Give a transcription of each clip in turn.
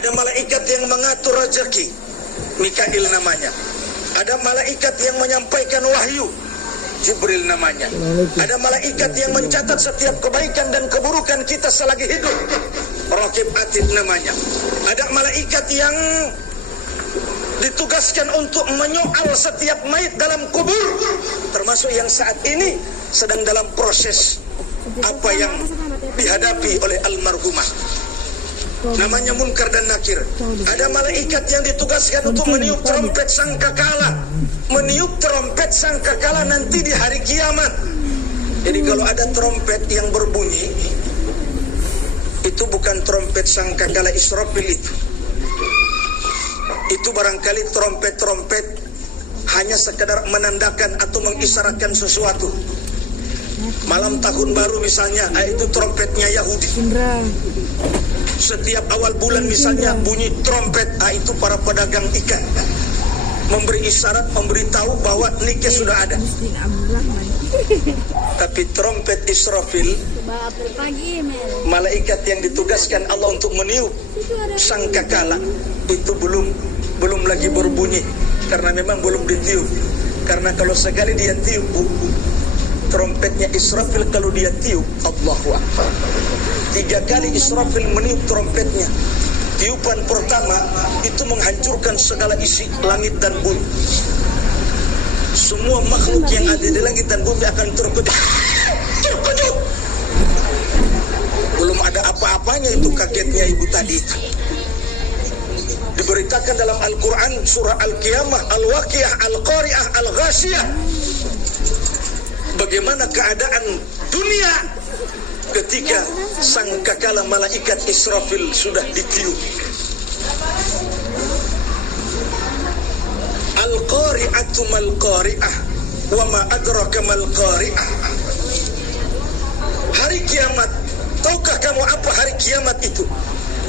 Ada malaikat yang mengatur rezeki, Mikail namanya. Ada malaikat yang menyampaikan wahyu, Jibril namanya. Ada malaikat yang mencatat setiap kebaikan dan keburukan kita selagi hidup, Raqib Atid namanya. Ada malaikat yang ditugaskan untuk menyoal setiap mayit dalam kubur, termasuk yang saat ini sedang dalam proses apa yang dihadapi oleh almarhumah, namanya Munkar dan Nakir. Ada malaikat yang ditugaskan untuk meniup trompet sangkakala, meniup trompet sangkakala nanti di hari kiamat. Jadi kalau ada trompet yang berbunyi, itu bukan trompet sangkakala Israfil itu barangkali trompet-trompet hanya sekedar menandakan atau mengisyaratkan sesuatu. Malam tahun baru misalnya, itu trompetnya Yahudi. Setiap awal bulan misalnya bunyi trompet, itu para pedagang ikan memberi isyarat, memberitahu bahwa nikah sudah ada. Tapi trompet Israfil, malaikat yang ditugaskan Allah untuk meniup sangkakala, itu belum lagi berbunyi, karena memang belum ditiup. Karena kalau sekali dia tiup, trompetnya Israfil, kalau dia tiup, Allahu Akbar, 3 kali Israfil meniup trompetnya. Tiupan pertama itu menghancurkan segala isi langit dan bumi. Semua makhluk yang ada di langit dan bumi akan terkejut. Belum ada apa-apanya itu kagetnya ibu tadi. Diberitakan dalam Al-Quran surah Al-Qiyamah, Al-Waqiah, Al-Qari'ah, Al-Ghashiyah, bagaimana keadaan dunia ketika sangkakala malaikat Israfil sudah ditiup. Al-Qari'atu mal-Qari'ah wa ma adraka mal-Qari'ah. Hari kiamat, tahukah kamu apa hari kiamat itu?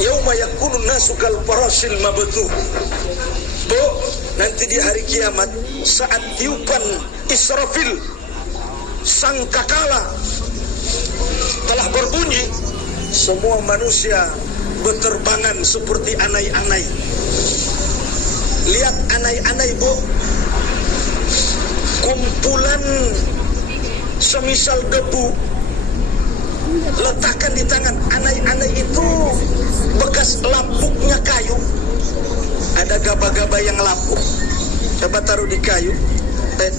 Yauma yakunun nasu kal farasil mabthuh. Bu, nanti di hari kiamat saat tiupan Israfil sangkakala telah berbunyi, semua manusia berterbangan seperti anai-anai. Lihat anai-anai, Bu, kumpulan semisal debu, letakkan di tangan. Anai-anai itu bekas lapuknya kayu. Ada gaba-gaba yang lapuk, coba taruh di kayu,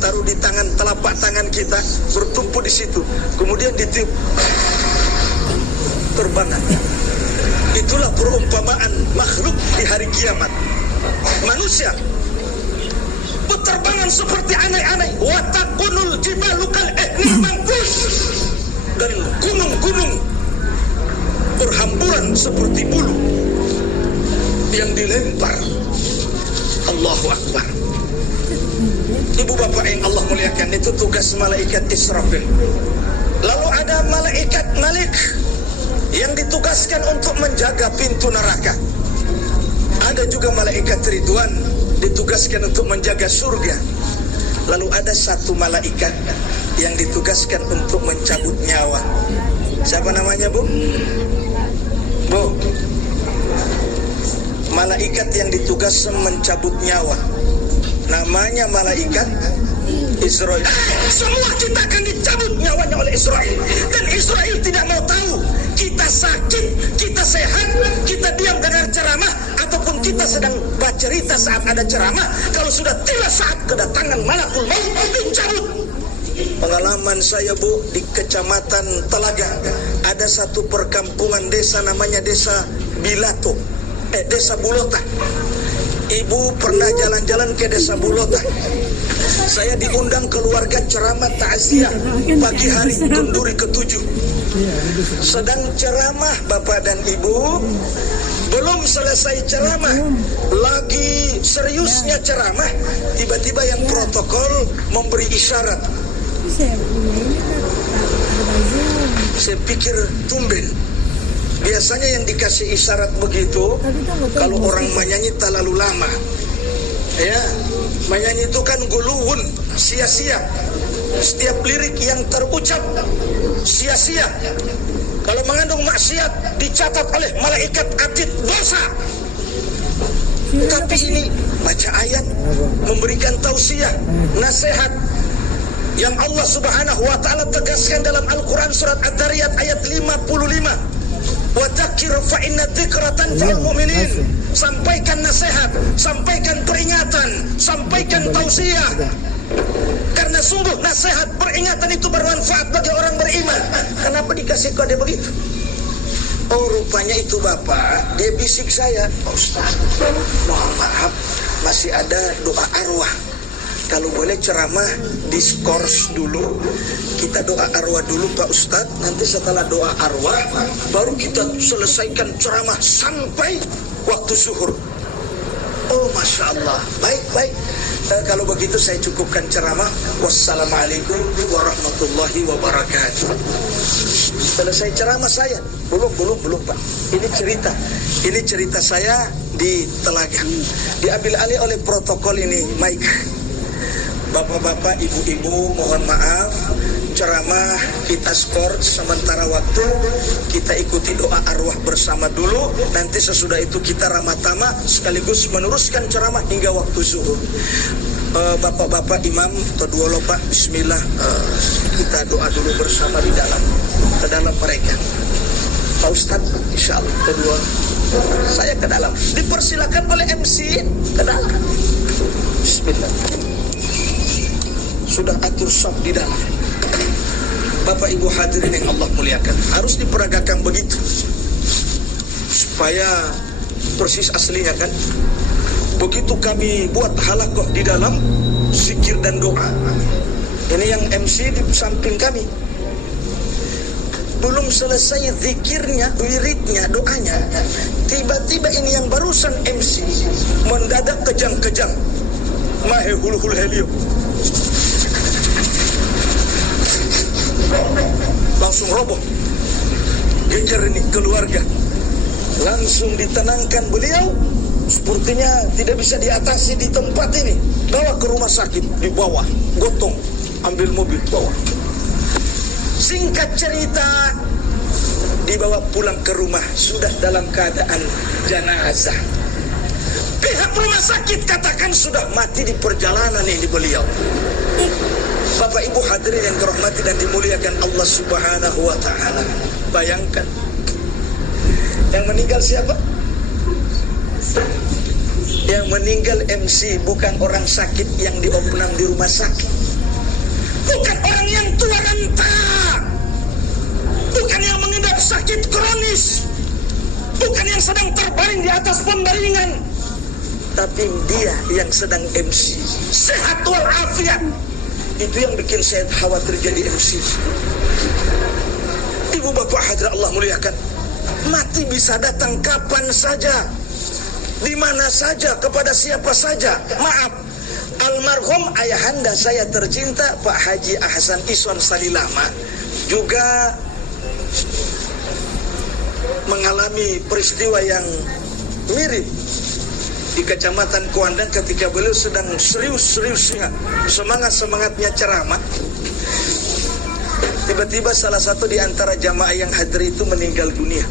taruh di tangan, telapak tangan kita, bertumpu di situ, kemudian ditiup, terbangan. Itulah perumpamaan makhluk di hari kiamat. Manusia berterbangan seperti anai-anai. Watakunul jibalu kal ihnil manfush. Dan gunung-gunung berhamburan seperti bulu yang dilempar. Allahu Akbar. Ibu bapak yang Allah muliakan, itu tugas malaikat Israfil. Lalu ada malaikat Malik yang ditugaskan untuk menjaga pintu neraka. Ada juga malaikat Ridwan ditugaskan untuk menjaga surga. Lalu ada satu malaikat yang ditugaskan untuk mencabut nyawa. Siapa namanya, Bu? Bu, malaikat yang ditugaskan mencabut nyawa, namanya malaikat Israel. Semua kita akan dicabut nyawanya oleh Israel. Dan Israel tidak mau tahu kita sakit, kita sehat, kita diam dengar ceramah, ataupun kita sedang baca cerita saat ada ceramah. Kalau sudah tiba saat kedatangan malakul maut, dicabut. Pengalaman saya, Bu, di Kecamatan Telaga, ada satu perkampungan desa namanya Desa Bilato, Desa Bulota. Ibu pernah jalan-jalan ke Desa Bulota. Saya diundang keluarga ceramah takziah pagi hari Kenduri ke-7. Sedang ceramah Bapak dan Ibu, belum selesai ceramah, lagi seriusnya ceramah, tiba-tiba yang protokol memberi isyarat. Saya pikir tumben. Biasanya yang dikasih isyarat begitu kalau orang menyanyi terlalu lama. Ya, menyanyi itu kan guluhun, sia-sia. Setiap lirik yang terucap sia-sia. Kalau mengandung maksiat dicatat oleh malaikat atid dosa. Tapi ini baca ayat, memberikan tausiah, nasihat yang Allah Subhanahu wa taala tegaskan dalam Al-Qur'an surat Ad-Dariyat ayat 55. Wa dzakir fa inna dzikra tanfa'ul mu'minin. Sampaikan nasihat, sampaikan peringatan, sampaikan tausiah. Karena sungguh nasihat, peringatan itu bermanfaat bagi orang beriman. Kenapa dikasih kode begitu? Oh, rupanya itu Bapak, dia bisik saya, Pak Ustaz, mohon maaf, masih ada doa arwah. Kalau boleh ceramah diskors dulu, kita doa arwah dulu Pak Ustaz. Nanti setelah doa arwah, baru kita selesaikan ceramah sampai waktu zuhur. Oh, Masya Allah, baik. Kalau begitu saya cukupkan ceramah. Wassalamualaikum warahmatullahi wabarakatuh. Selesai ceramah saya. Belum Pak. Ini cerita saya di Telaga. Diambil alih oleh protokol ini, Mike. Bapak-bapak, ibu-ibu, mohon maaf, ceramah kita skor sementara waktu, kita ikuti doa arwah bersama dulu. Nanti sesudah itu kita ramah tamah sekaligus meneruskan ceramah hingga waktu zuhur. Bapak-bapak imam kedua Pak, bismillah, kita doa dulu bersama di dalam, ke dalam mereka. Pak Ustadz, insya Allah kedua saya ke dalam, dipersilakan oleh MC ke dalam. Bismillah. Sudah atur saf di dalam. Bapak Ibu hadirin yang Allah muliakan, harus diperagakan begitu supaya persis aslinya kan. Begitu kami buat halakoh di dalam, zikir dan doa. Ini yang MC di samping kami. Belum selesai zikirnya, wiridnya, doanya, tiba-tiba ini yang barusan MC mendadak kejang-kejang, mahe hulu-hulu helio, langsung roboh. Geger ini keluarga, langsung ditenangkan beliau. Sepertinya tidak bisa diatasi di tempat ini, bawa ke rumah sakit, dibawa, gotong, ambil mobil, bawa. Singkat cerita, dibawa pulang ke rumah, sudah dalam keadaan jenazah. Pihak rumah sakit katakan sudah mati di perjalanan ini beliau. Bapak Ibu hadirin yang dirahmati dan dimuliakan Allah Subhanahu wa taala. Bayangkan, yang meninggal siapa? Yang meninggal MC, bukan orang sakit yang diopnam di rumah sakit. Bukan orang yang tua renta. Bukan yang mengidap sakit kronis. Bukan yang sedang terbaring di atas pembaringan. Tapi dia yang sedang MC, sehat walafiat. Itu yang bikin saya khawatir jadi MC. Ibu bapak hadirin Allah muliakan, mati bisa datang kapan saja, di mana saja, kepada siapa saja. Maaf, almarhum ayahanda saya tercinta Pak Haji Ahsan Ison Salilama juga mengalami peristiwa yang mirip di Kecamatan Kuandang ketika beliau sedang serius-seriusnya, semangat-semangatnya ceramah. Tiba-tiba salah satu di antara jamaah yang hadir itu meninggal dunia.